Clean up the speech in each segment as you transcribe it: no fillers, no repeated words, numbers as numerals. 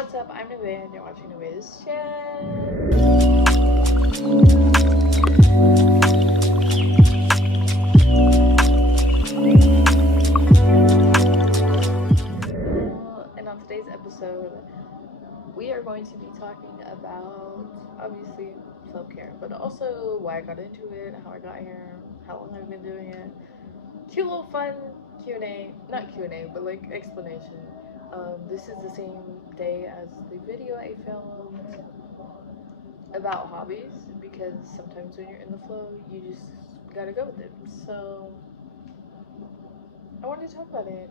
What's up? I'm Nevaeh and you're watching Nevaeh's Chat. And on today's episode, we are going to be talking about, obviously, self-care, but also why I got into it, how I got here, how long I've been doing it. Cute little fun Q&A, not Q&A, but like explanation. This is the same day as the video I filmed about hobbies, because sometimes when you're in the flow, you just gotta go with it. So I wanted to talk about it.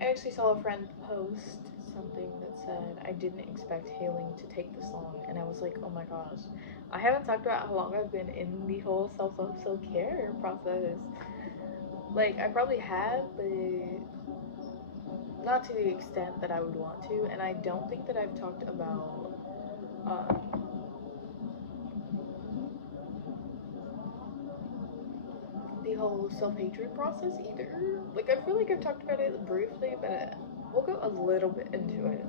I actually saw a friend post something that said, I didn't expect healing to take this long, and I was like, oh my gosh, I haven't talked about how long I've been in the whole self-love, self-care process. Like, I probably have, but not to the extent that I would want to, and I don't think that I've talked about the whole self-hatred process either. Like, I feel like I've talked about it briefly, but we'll go a little bit into it.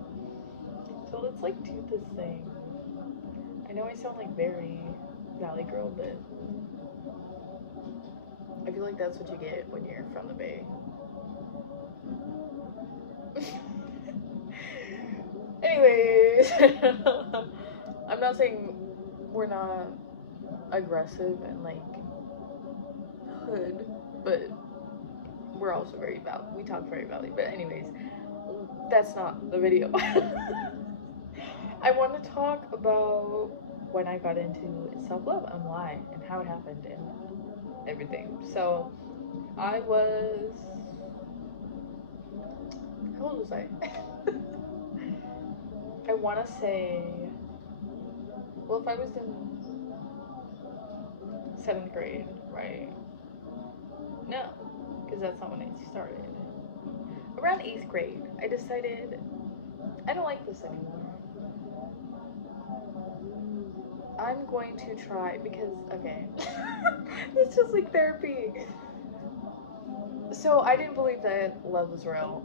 So let's like do this thing. I know I sound like very Valley Girl, but I feel like that's what you get when you're from the Bay. Anyways, I'm not saying we're not aggressive and like hood, but we're also very Valley. We talk very Valley. But anyways, that's not the video. I want to talk about when I got into self-love and why and how it happened and everything. So I was, how old was I? I want to say, well, if I was in 7th grade, right? No, because that's not when I started. Around 8th grade, I decided I don't like this anymore. I'm going to try, because, okay, it's just like therapy. So I didn't believe that love was real.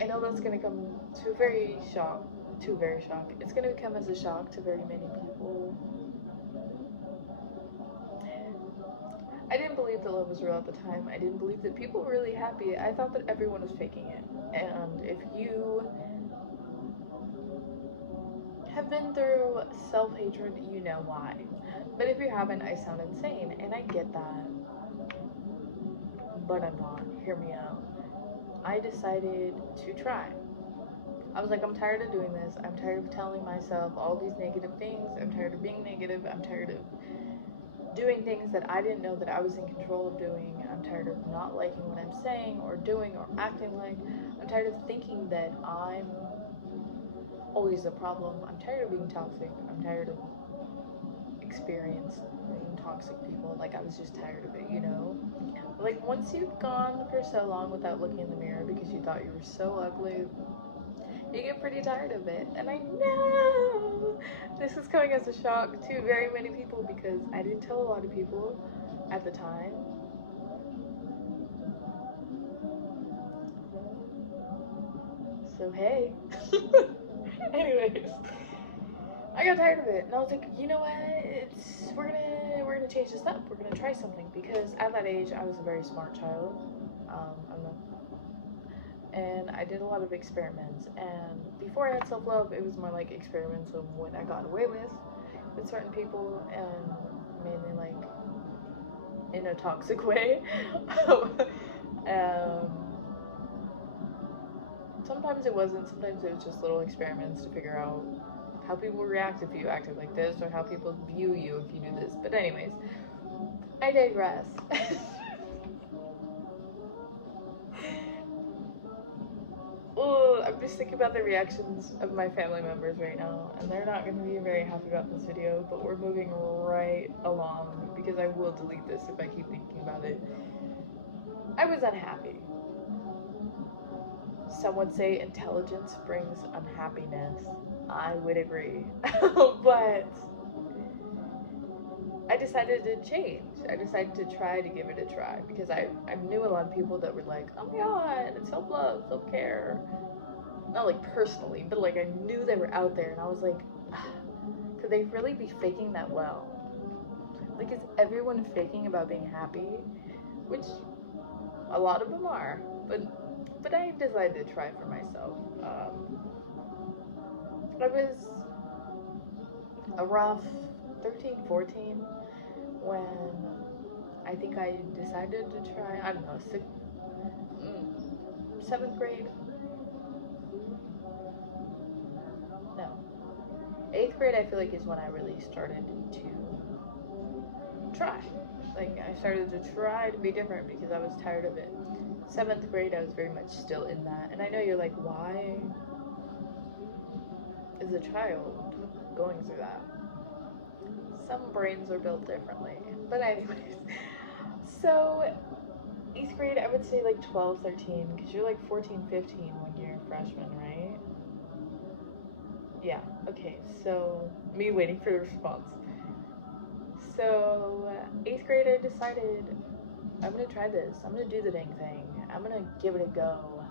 I know that's gonna come to very shock. It's gonna come as a shock to very many people. I didn't believe that love was real at the time. I didn't believe that people were really happy. I thought that everyone was faking it. And if you have been through self-hatred, you know why. But if you haven't, I sound insane, and I get that. But I'm not. Hear me out. I decided to try. I was like, I'm tired of doing this. I'm tired of telling myself all these negative things. I'm tired of being negative. I'm tired of doing things that I didn't know that I was in control of doing. I'm tired of not liking what I'm saying or doing or acting like. I'm tired of thinking that I'm always the problem. I'm tired of being toxic. I'm tired of experiencing toxic people. Like, I was just tired of it, you know? Like, once you've gone for so long without looking in the mirror because you thought you were so ugly, you get pretty tired of it. And I know this is coming as a shock to very many people because I didn't tell a lot of people at the time. So hey. Anyways, I got tired of it, and I was like, you know what? We're gonna change this up. We're gonna try something because at that age I was a very smart child. And I did a lot of experiments. And before I had self-love, it was more like experiments of what I got away with certain people, and mainly like in a toxic way. um, Sometimes it wasn't. Sometimes it was just little experiments to figure out how people react if you acted like this, or how people view you if you do this. But anyways, I digress. Oh, I'm just thinking about the reactions of my family members right now, and they're not going to be very happy about this video, but we're moving right along because I will delete this if I keep thinking about it. I was unhappy. Some would say intelligence brings unhappiness. I would agree. But I decided to change. I decided to try to give it a try because I knew a lot of people that were like, oh my god, it's self-love, self-care. not like personally, but like I knew they were out there, and I was like, could they really be faking that well? Like, is everyone faking about being happy? Which a lot of them are, but I decided to try for myself. I was a rough 13, 14 when I think I decided to try. I don't know, seventh grade. No, eighth grade. I feel like is when I really started to try. Like I started to try to be different because I was tired of it. Seventh grade, I was very much still in that, and I know you're like, why is a child going through that? Some brains are built differently. But anyways, so 8th grade, I would say like 12, 13, because you're like 14, 15 when you're a freshman, right? Yeah, okay, so me waiting for the response. So 8th grade, I decided I'm gonna try this. I'm gonna do the dang thing. I'm gonna give it a go.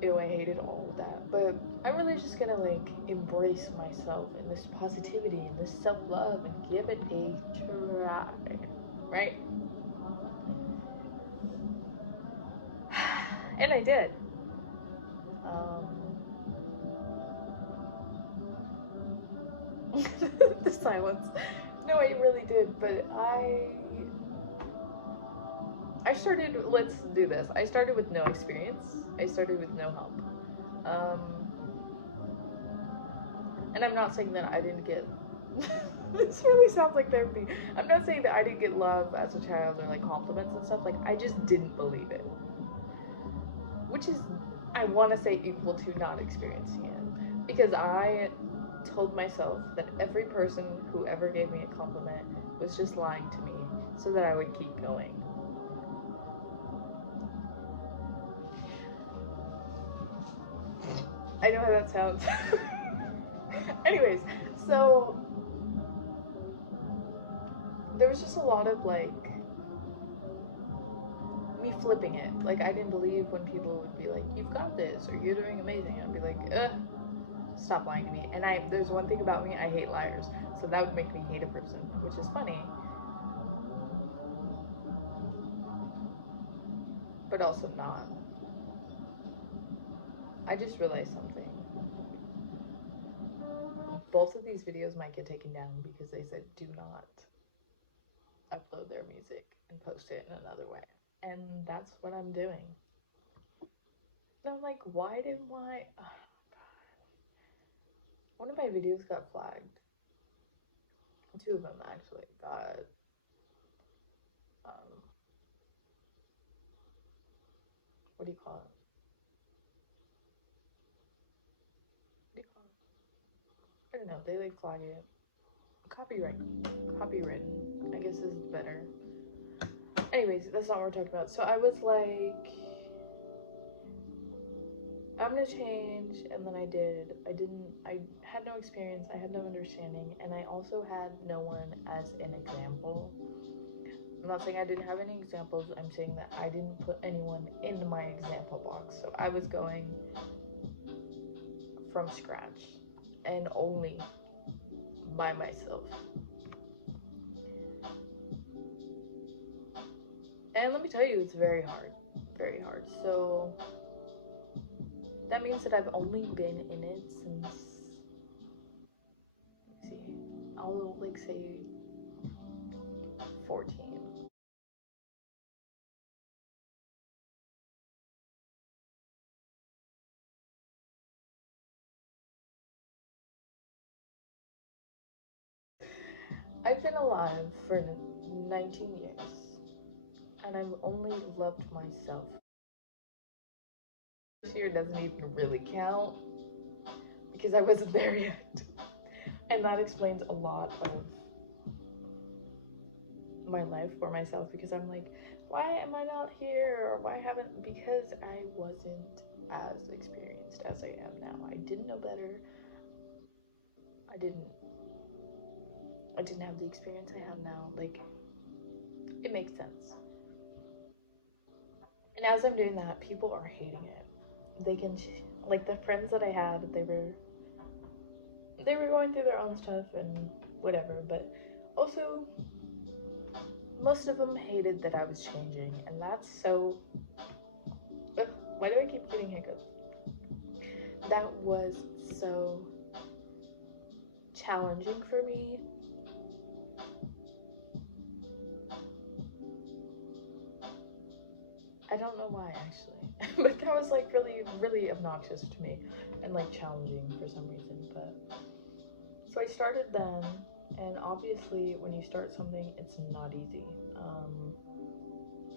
Ew, I hated all of that. But I'm really just gonna like embrace myself and this positivity and this self love and give it a try. Right? And I did. The silence. No, I really did. But I started. Let's do this. I started with no experience. I started with no help. Um, and I'm not saying that I didn't get. This really sounds like therapy. I'm not saying that I didn't get love as a child or like compliments and stuff. Like I just didn't believe it, which is, I want to say, equal to not experiencing it, because I told myself that every person who ever gave me a compliment was just lying to me so that I would keep going. I know how that sounds. Anyways, so there was just a lot of like me flipping it. Like I didn't believe when people would be like, "You've got this," or "You're doing amazing." I'd be like, "Ugh, stop lying to me." And there's one thing about me, I hate liars, so that would make me hate a person, which is funny, but also not. I just realized something. Both of these videos might get taken down because they said do not upload their music and post it in another way. And that's what I'm doing. And I'm like, why didn't I? Oh, one of my videos got flagged. Two of them actually got. Um, what do you call it? What do you call it? I don't know. They like flag it. Copyright. Copywritten. I guess is better. Anyways, that's not what we're talking about. So I was like, I'm gonna change, and then I did. I had no experience, I had no understanding, and I also had no one as an example. I'm not saying I didn't have any examples, I'm saying that I didn't put anyone in my example box. So I was going from scratch and only by myself. And let me tell you, it's very hard. Very hard. So that means that I've only been in it since, let's see, I'll like say 14. I've been alive for 19 years, and I've only loved myself. This year doesn't even really count because I wasn't there yet. And that explains a lot of my life for myself, because I'm like, why am I not here? Or why haven't, because I wasn't as experienced as I am now. I didn't know better. I didn't I didn't have the experience I have now. Like, it makes sense. And as I'm doing that, people are hating it. They can like the friends that I had, they were going through their own stuff and whatever, but also most of them hated that I was changing, and that's so. Ugh, why do I keep getting hiccups? That was so challenging for me. I don't know why actually, but that was like really, really obnoxious to me and like challenging for some reason. But so I started then, and obviously when you start something, it's not easy.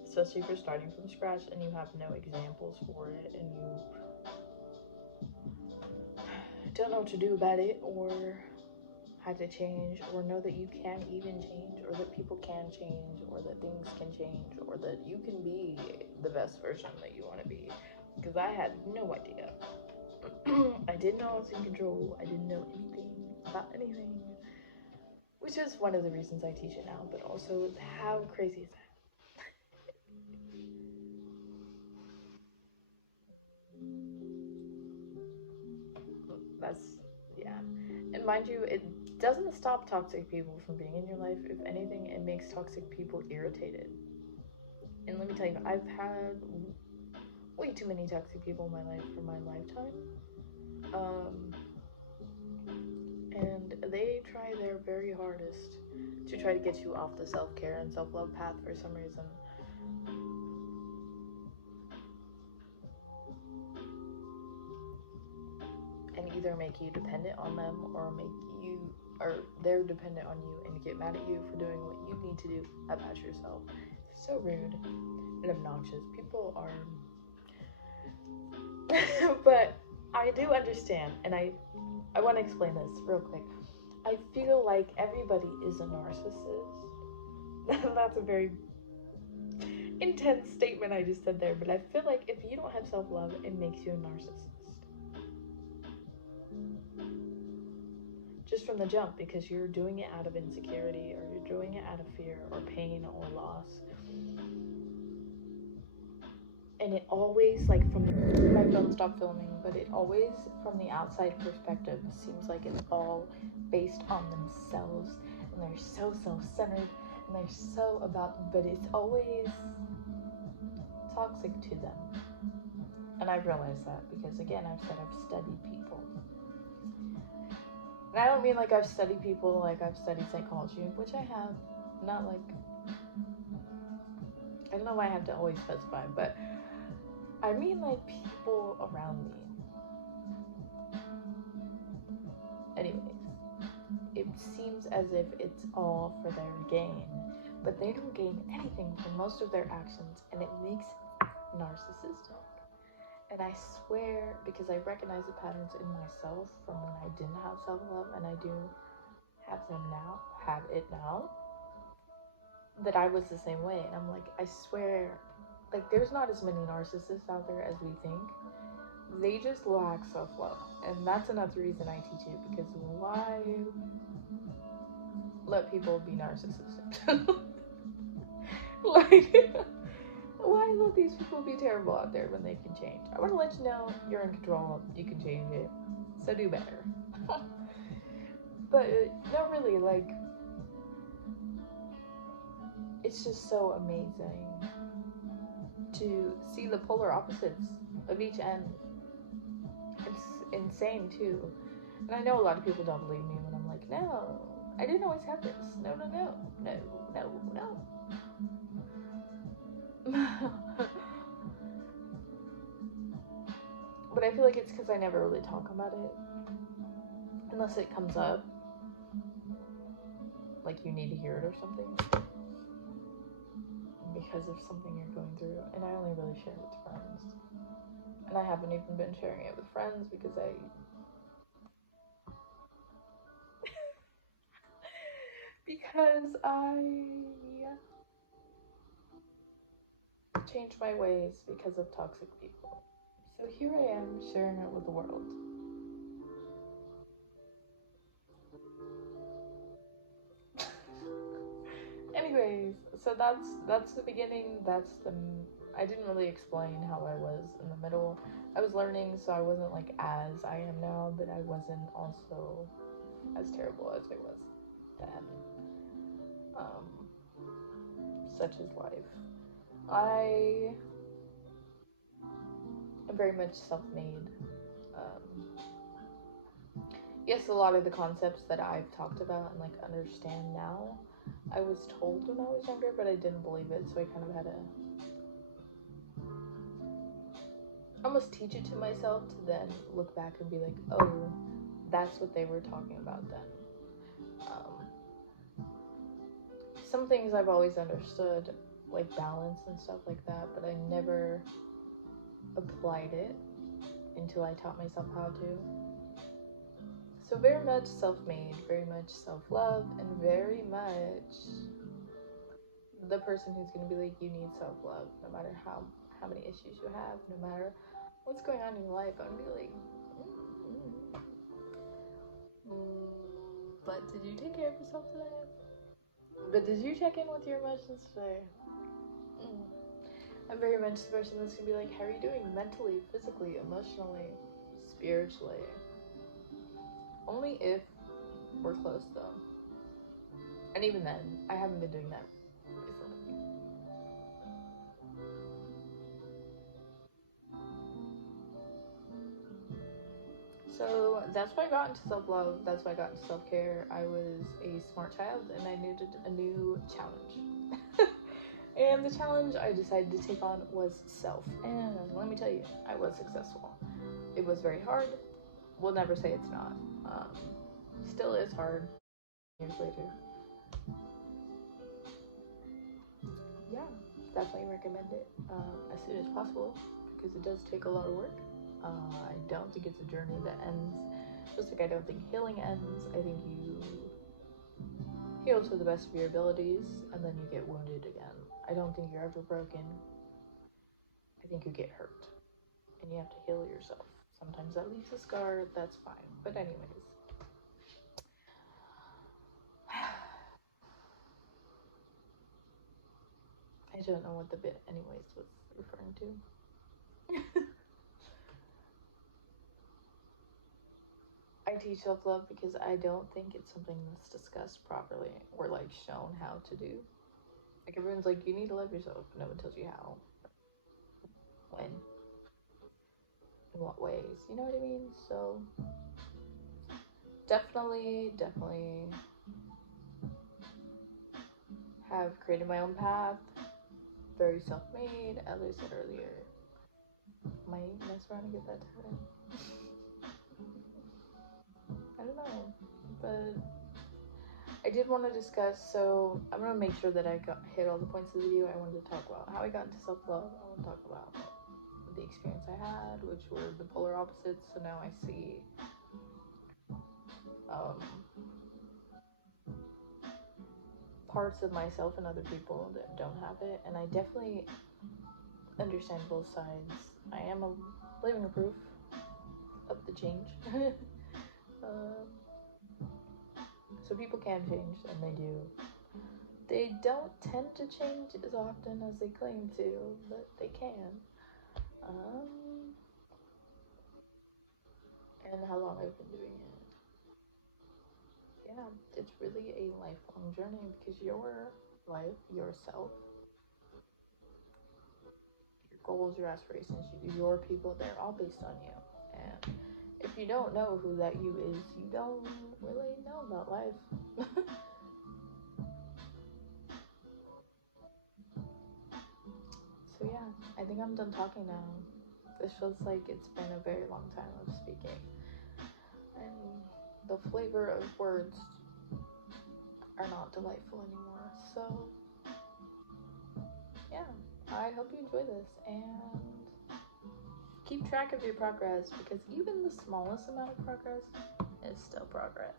Especially if you're starting from scratch and you have no examples for it and you don't know what to do about it or how to change or know that you can even change or that people can change or that things can change or that you can be the best version that you want to be, because I had no idea. I didn't know I was in control. I didn't know anything about anything, which is one of the reasons I teach it now, but also how crazy is that? That's, yeah. And mind you, it doesn't stop toxic people from being in your life. If anything, it makes toxic people irritated. And let me tell you, I've had way too many toxic people in my life for my lifetime. And they try their very hardest to try to get you off the self-care and self-love path for some reason. And either make you dependent on them or they're dependent on you and get mad at you for doing what you need to do about yourself. It's so rude and obnoxious. People are but I do understand, and I want to explain this real quick. I feel like everybody is a narcissist. That's a very intense statement I just said there, but I feel like if you don't have self-love, it makes you a narcissist. Just from the jump, because you're doing it out of insecurity or you're doing it out of fear or pain or loss. And it always, like, from my phone stopped filming, but it always, from the outside perspective, seems like it's all based on themselves, and they're so self-centered, and they're so about, but it's always toxic to them. And I've realized that because, again, I've said I've studied people. And I don't mean like I've studied people like I've studied psychology, which I have. Not like, I don't know why I have to always specify, but I mean like people around me. Anyways, it seems as if it's all for their gain, but they don't gain anything from most of their actions, and it makes narcissistic. And I swear, because I recognize the patterns in myself from when I didn't have self-love, and I do have it now, that I was the same way. And I'm like, I swear, like, there's not as many narcissists out there as we think. They just lack self-love. And that's another reason I teach it, because why let people be narcissistic? Like, why let these people be terrible out there when they can change? I want to let you know you're in control. You can change it. So do better. But no, really, like, it's just so amazing to see the polar opposites of each end. It's insane too. And I know a lot of people don't believe me when I'm like, no, I didn't always have this. No. But I feel like it's because I never really talk about it. Unless it comes up. Like you need to hear it or something. Because of something you're going through. And I only really share it with friends. And I haven't even been sharing it with friends because I changed my ways because of toxic people. So here I am sharing it with the world. Anyways, so that's the beginning. I didn't really explain how I was in the middle. I was learning, so I wasn't like as I am now, but I wasn't also as terrible as I was then. Such is life. I am very much self-made. Yes, a lot of the concepts that I've talked about and like understand now, I was told when I was younger, but I didn't believe it, so I kind of had to almost teach it to myself to then look back and be like, oh, that's what they were talking about then. Some things I've always understood, like balance and stuff like that, but I never applied it until I taught myself how to. So very much self-made, very much self-love, and very much the person who's going to be like, you need self-love no matter how many issues you have, no matter what's going on in your life. I'm going to be like, but did you take care of yourself today? But did you check in with your emotions today? I'm very much the person that's going to be like, how are you doing mentally, physically, emotionally, spiritually? Only if we're close though. And even then, I haven't been doing that recently. So that's why I got into self-love. That's why I got into self-care. I was a smart child and I needed a new challenge. And the challenge I decided to take on was self. And let me tell you, I was successful. It was very hard. We'll never say it's not. Still is hard years later. Yeah, definitely recommend it as soon as possible because it does take a lot of work. I don't think it's a journey that ends. Just like I don't think healing ends. I think you heal to the best of your abilities and then you get wounded again. I don't think you're ever broken. I think you get hurt and you have to heal yourself. Sometimes that leaves a scar, that's fine. But anyways. I don't know what the bit anyways was referring to. I teach self-love because I don't think it's something that's discussed properly or like shown how to do. Like everyone's like, you need to love yourself. No one tells you how. When. In what ways. You know what I mean? So definitely have created my own path. Very self-made, as I said earlier. Might mess around and get that tattoo. I don't know. But I did want to discuss, so I'm going to make sure that I hit all the points of the video. I wanted to talk about how I got into self-love. I want to talk about the experience I had, which were the polar opposites. So now I see parts of myself and other people that don't have it. And I definitely understand both sides. I am a living proof of the change. So people can change, and they do. They don't tend to change as often as they claim to, but they can. And how long I've been doing it. Yeah, it's really a lifelong journey because your life, yourself, your goals, your aspirations, your people, they're all based on you. And if you don't know who that you is, you don't really know about life. So yeah, I think I'm done talking now. This feels like it's been a very long time of speaking. And the flavor of words are not delightful anymore. So yeah, I hope you enjoy this and keep track of your progress because even the smallest amount of progress is still progress.